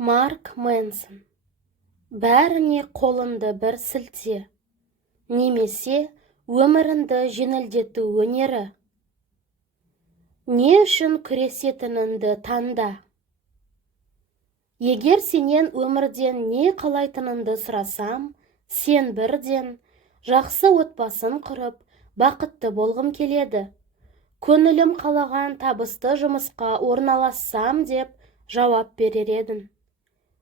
Марк Мэнсон. Бәріне қолынды бір сілте, немесе өмірінді жеңілдету өнері. Не үшін күресетініңді таңда. Егер сенен өмірден не қалайтыныңды сұрасам, сен бірден жақсы отбасын құрып, бақытты болғым келеді. Көңілім қалаған табысты жұмысқа орналассам деп жауап берер едің.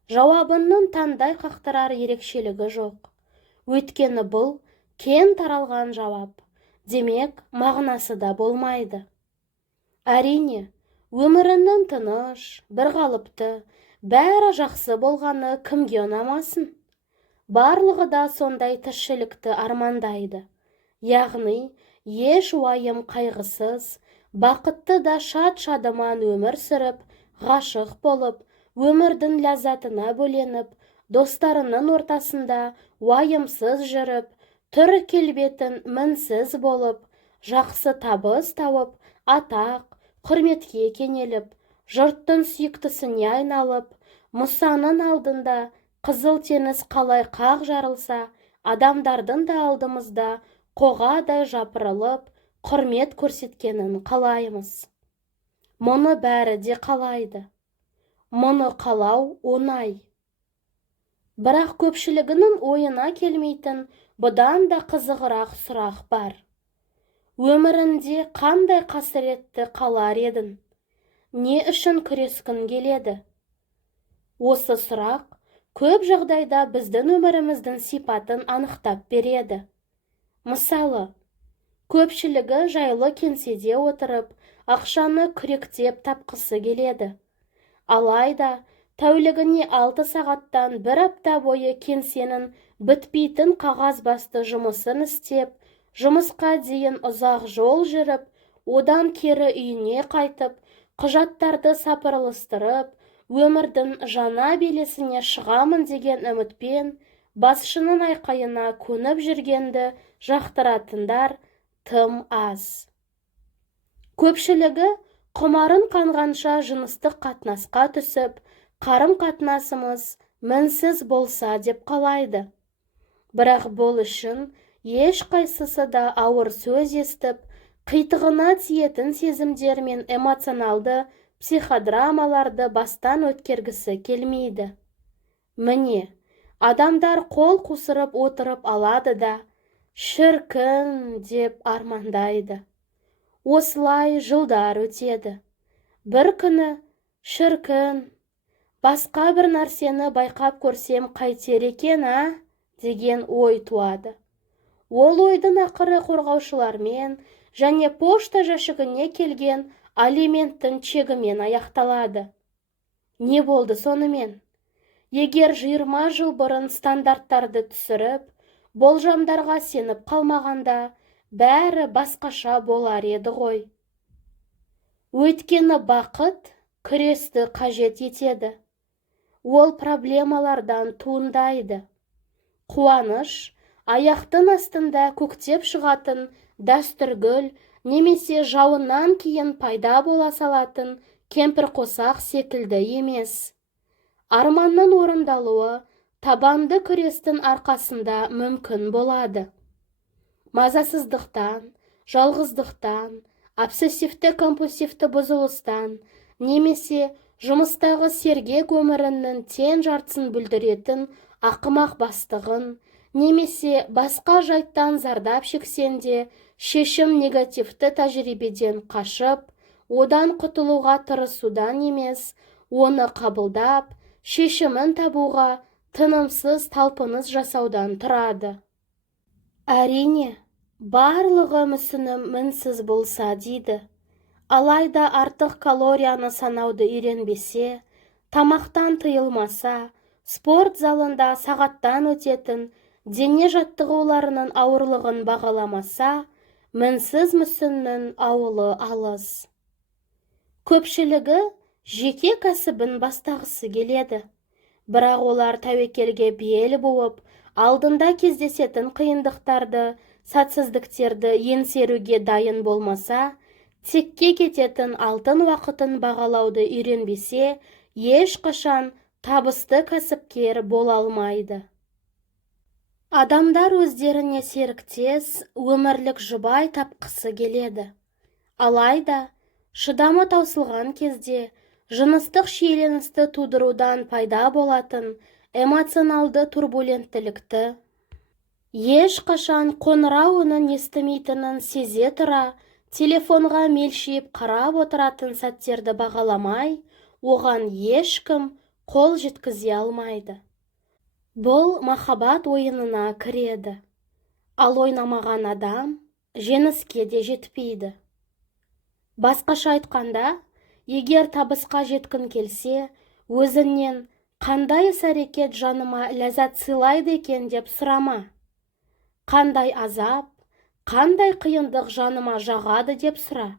Жауабыңның таңдай қақтырар ерекшелігі жоқ. Өйткені бұл кең таралған жауап, демек мағынасы да болмайды. Әрине, өміріңнің тыныш, бірқалыпты, бәрі жақсы болғаны кімге ұнамасын? Барлығы да сондай тіршілікті армандайды. Яғни, еш уайым қайғысыз, бақытты да шат-шадыман өмір сүріп, ғашық болып, өмірдің ләззатына бөленіп, достарының ортасында уайымсыз жүріп, түр келбетін мінсіз болып, жақсы табыс тауып, атақ, құрметке кенеліп, жұрттың сүйіктісіне айналып, мұсаның алдында қызыл теңіз қалай қақ жарылса, адамдардың да алдымызда қоғадай жапырылып, құрмет көрсеткенін қалаймыз. Мұны бәрі де қалайды. Мұны қалау оңай. Бірақ көпшілігінің ойына келмейтін бұдан да қызығырақ сұрақ бар. Өмірінде қандай қасіретті қалар едің? Не үшін күрескің келеді? Осы сұрақ көп жағдайда біздің өміріміздің сипатын анықтап береді. Мысалы, көпшілігі жайлы кеңседе отырып, ақшаны күректеп тапқысы келеді. Алайда, тәулігіне 6 сағаттан бір апта бойы кеңсенің бітпейтін қағазбасты жұмысын істеп, жұмысқа дейін ұзақ жол жүріп, одан кері үйіне қайтып, құжаттарды сапырылыстырып, өмірдің жаңа белесіне шығамын деген үмітпен, басшының айқайына көніп жүргенді жақтыратындар тым аз. Көпшілігі құмарын қанғанша жыныстық қатынасқа түсіп, қарым-қатынасымыз мінсіз болса деп қалайды. Бірақ бұл үшін ешқайсысы да ауыр сөз естіп, қитығына тиетін сезімдер мен эмоционалды психодрамаларды бастан өткергісі келмейді. Міне, адамдар қол қусырып отырып алады да, шіркін деп армандайды. Осылай жылдар өтеді. Бір күні, шіркін, басқа бір нәрсені байқап көрсем қайтер екен, деген ой туады. Ол ойдың ақыры қорғаушылармен және пошта жәшігіне келген алименттің чегімен аяқталады. Не болды сонымен? Егер 20 жыл бұрын стандарттарды түсіріп, болжамдарға сеніп қалмағанда, бәрі басқаша болар еді ғой. Өйткені бақыт күресті қажет етеді. Ол проблемалардан туындайды. Қуаныш аяқтың астында көктеп шығатын дәстүргүл немесе жауыннан кейін пайда бола салатын кемпірқосақ секілді емес. Арманның орындалуы табанды күрестің арқасында мүмкін болады. Мазасыздықтан, жалғыздықтан, обсессивті-компульсивті бұзылыстан, немесе жұмыстағы сергек өмірінің тең жартысын бүлдіретін ақымақ бастығын, немесе басқа жайттан зардап шексенде, шешім негативті тәжірибеден қашып, одан құтылуға тырысудан емес, оны қабылдап, шешімін табуға тынымсыз талпыныс жасаудан тұрады. Әрине, барлығы мүсінім мінсіз болса дейді. Алайда артық калорияны санауды үйренбесе, тамақтан тыйылмаса, спорт залында сағаттан өтетін дене жаттығуларының ауырлығын бағаламаса, мінсіз мүсіннің ауылы алыс. Көпшілігі жеке кәсібін бастағысы келеді. Бірақ олар тәуекелге бел буып, алдында кездесетін қиындықтарды, сәтсіздіктерді еңсеруге дайын болмаса, текке кететін алтын уақытын бағалауды үйренбесе, ешқашан табысты кәсіпкер бола алмайды. Адамдар өздеріне серіктес, өмірлік жұбай тапқысы келеді. Алайда, шыдамы таусылған кезде жыныстық шиеленісті тудырудан пайда болатын эмоционалды турбуленттілікті, ешқашан қоңырау үнін естімейтінін сезе тұра, телефонға мелшиіп қарап отыратын сәттерді бағаламай, оған ешкім қол жеткізе алмайды. Бұл махаббат ойынына кіреді. Ал ойнамаған адам жеңіске де жетпейді. Басқаша айтқанда, егер табысқа жеткін келсе, өзінен қандай іс-әрекет жаныма ләззат сыйлайды екен деп сұрама. Қандай азап, қандай қиындық жаныма жағады деп сұра.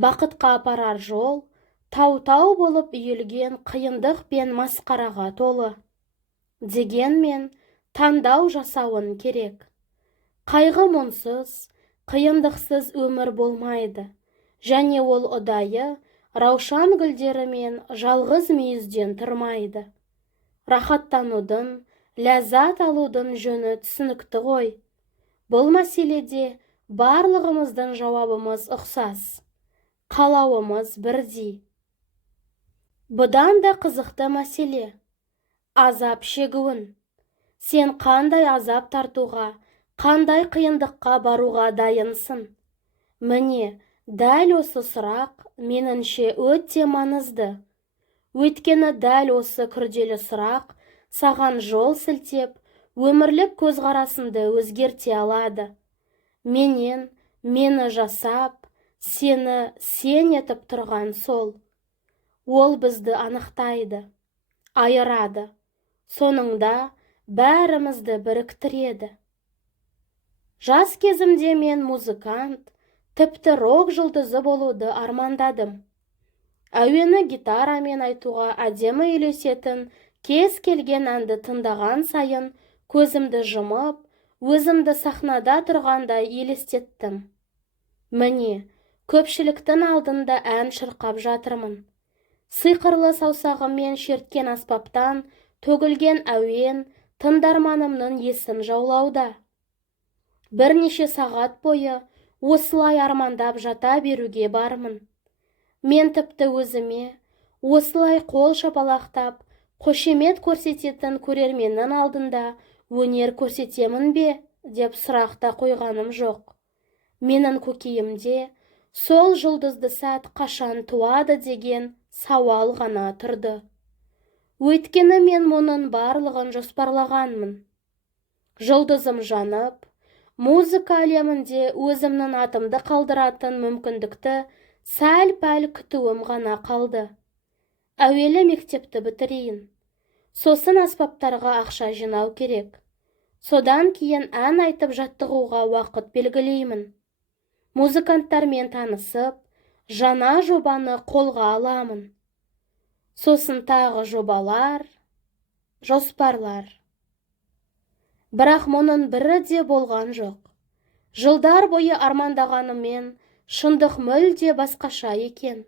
Бақытқа апарар жол тау-тау болып үйілген қиындық пен масқараға толы. Дегенмен таңдау жасауын керек. Қайғы мұңсыз, қиындықсыз өмір болмайды. Және ол ұдайы раушан гүлдері мен жалғыз мүйізден тұрмайды. Рахаттанудың, ләззат алудың жөні түсінікті ғой. Бұл мәселеде барлығымыздың жауабымыз ұқсас. Қалауымыз бірдей. Бұдан да қызықты мәселе. Азап шегуін. Сен қандай азап тартуға, қандай қиындыққа баруға дайынсың? Міне, дәл осы сұрақ меніңше өте маңызды. Өйткені дәл осы күрделі сұрақ саған жол сілтеп, өмірлік көзқарасыңды өзгерте алады. Мені жасап, сені сен етіп тұрған сол. Ол бізді анықтайды, айырады. Соныңда бәрімізді біріктіреді. Жас кезімде мен музыкант, тіпті рок жұлдызы болуды армандадым. Әуені гитарамен айтуға әдемі үйлесетін кез келген әнді тыңдаған сайын көзімді жұмып, өзімді сахнада тұрғандай елестеттім. Міне, көпшіліктің алдында ән шырқап жатырмын. Сиқырлы саусағыммен шерткен аспаптан төгілген әуен тыңдарманымның есін жаулауда. Бірнеше сағат бойы осылай армандап жата беруге бармын. Мен тіпті өзіме осылай қол шапалақтап, қошемет көрсететін көрерменнің алдында өнер көрсетемін бе деп сұрақта қойғаным жоқ. Менің көкейімде сол жұлдызды сәт қашан туады деген сауал ғана тұрды. Өйткені мен мұның барлығын жоспарлағанмын. Жұлдызым жанып, музыка әлемінде өзімнің атымды қалдыратын мүмкіндікті сәл-пәл күтуім ғана қалды. Әуелі мектепті бітірейін. Сосын аспаптарға ақша жинау керек. Содан кейін ән айтып жаттығуға уақыт белгілеймін. Музыканттармен танысып, жаңа жобаны қолға аламын. Сосын тағы жобалар, жоспарлар. Бірақ мұның бірі де болған жоқ. Жылдар бойы армандағанымен шындық мүлде басқаша екен.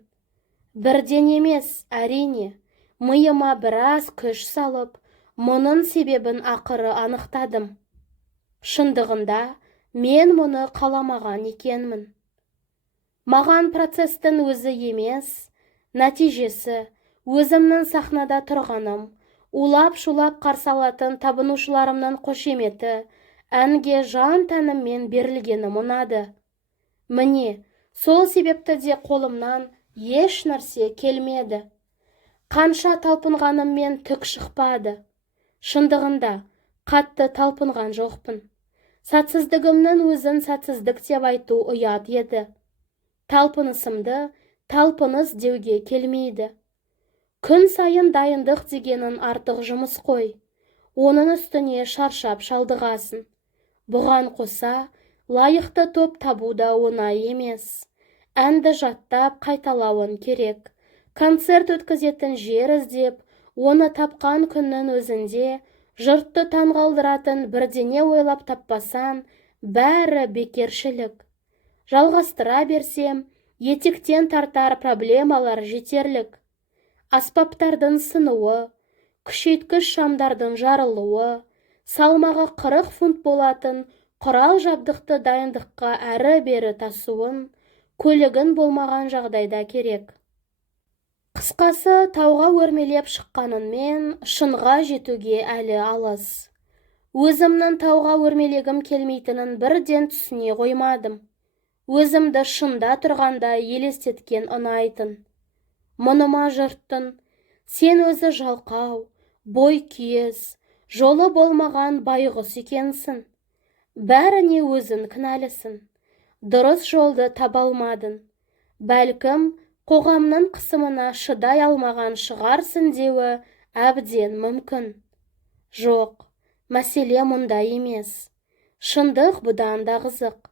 Бірден емес, әрине, миыма біраз күш салып, мұның себебін ақыры анықтадым. Шындығында мен мұны қаламаған екенмін. Маған процестің өзі емес, нәтижесі, өзімнің сахнада тұрғаным, улап-шулап қарсы алатын табынушыларымның қошеметі, әнге жан-тәніммен берілгені ұнады. Міне, сол себепті де қолымнан еш нәрсе келмеді. Қанша талпынғаныммен түк шықпады. Шындығында қатты талпынған жоқпын. Сәтсіздігімнің өзін сәтсіздік деп айту ұят еді. Талпынысымды талпыныс деуге келмейді. Күн сайын дайындық дегенін артық жұмыс қой. Оның үстіне шаршап шалдығасын. Бұған қоса, лайықты топ табу да оңай емес. Әнді жаттап қайталауын керек. Концерт өткізетін жер іздеп, оны тапқан күннің өзінде жұртты таңғалдыратын бірдеңе ойлап таппасан, бәрі бекершілік. Жалғастыра берсем, етектен тартар проблемалар жетерлік. Аспаптардың сынуы, күшейткіш шамдардың жарылуы, салмағы 40 фунт болатын құрал жабдықты дайындыққа әрі-бері тасуын, көлігін болмаған жағдайда керек. Қысқасы, тауға өрмелеп шыққаныммен шынға жетуге әлі алыс. Өзімнің тауға өрмелегім келмейтінін бірден түсіне қоймадым. Өзімді шында тұрғанда елестеткен ұнайтын. Мұныма жұрттың, сен өзі жалқау, бой күйез, жолы болмаған байғұс екенсің. Бәріне өзін кінәлісің. Дұрыс жолды таба алмадың. Бәлкім, қоғамның қысымына шыдай алмаған шығарсың деуі әбден мүмкін. Жоқ, мәселе мұнда емес. Шындық бұдан да қызық.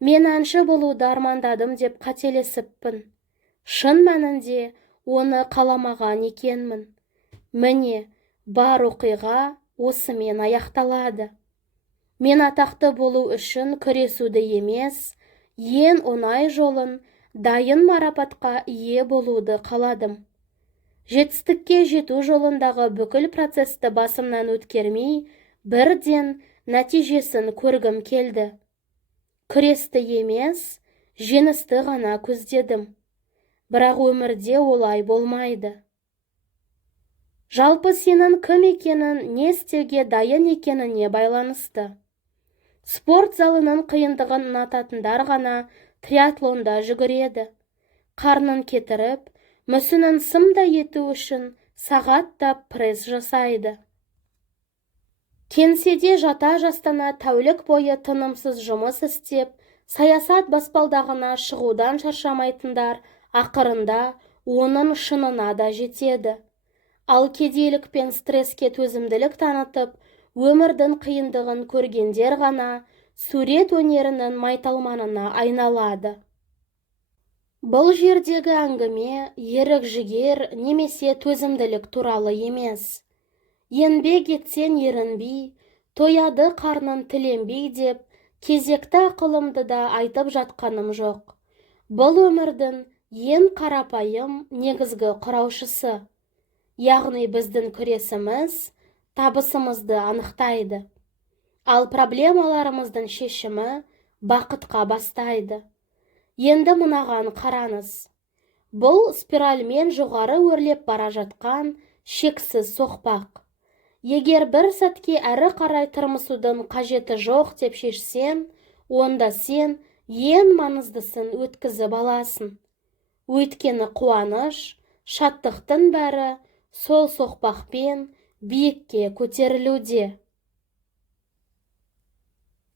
Мен әнші болуды армандадым деп қателесіппін. Шын мәнінде оны қаламаған екенмін. Міне, бар оқиға осымен аяқталады. Мен атақты болу үшін күресуді емес, ең оңай жолын дайын марапатқа ие болуды қаладым. Жетістікке жету жолындағы бүкіл процесті басымнан өткермей, бірден нәтижесін көргім келді. Күресті емес, жеңісті ғана көздедім. Бірақ өмірде олай болмайды. Жалпы сенің кім екенін, не істеуге дайын екеніне байланысты. Спорт залының қиындығын ұнататындар ғана триатлонда жүгіреді. Қарнын кетіріп, мүсінін сымдай ету үшін сағаттап пресс жасайды. Кеңседе жата-жастана тәулік бойы тынымсыз жұмыс істеп, саясат баспалдағына шығудан шаршамайтындар ақырында оның шынына да жетеді. Ал кедейлік пен стресске төзімділік танытып, өмірдің қиындығын көргендер ғана сурет өнерінің майталманына айналады. Бұл жердегі әңгіме ерік-жігер немесе төзімділік туралы емес. Еңбек етсең ерінбей, тояды қарнын тіленбей деп, кезекті ақылымды да айтып жатқаным жоқ. Бұл өмірдің ең қарапайым негізгі құраушысы. Яғни біздің күресіміз табысымызды анықтайды. Ал проблемаларымыздың шешімі бақытқа бастайды. Енді мынаған қараңыз. Бұл спиральмен жоғары өрлеп бара жатқан шексіз соқпақ. Егер бір сәтке әрі қарай тырмысудың қажеті жоқ деп шешсең, онда сен ең маңыздысын өткізіп аласың. Өйткені қуаныш, шаттықтың бәрі сол соқпақпен биікке көтерілуде.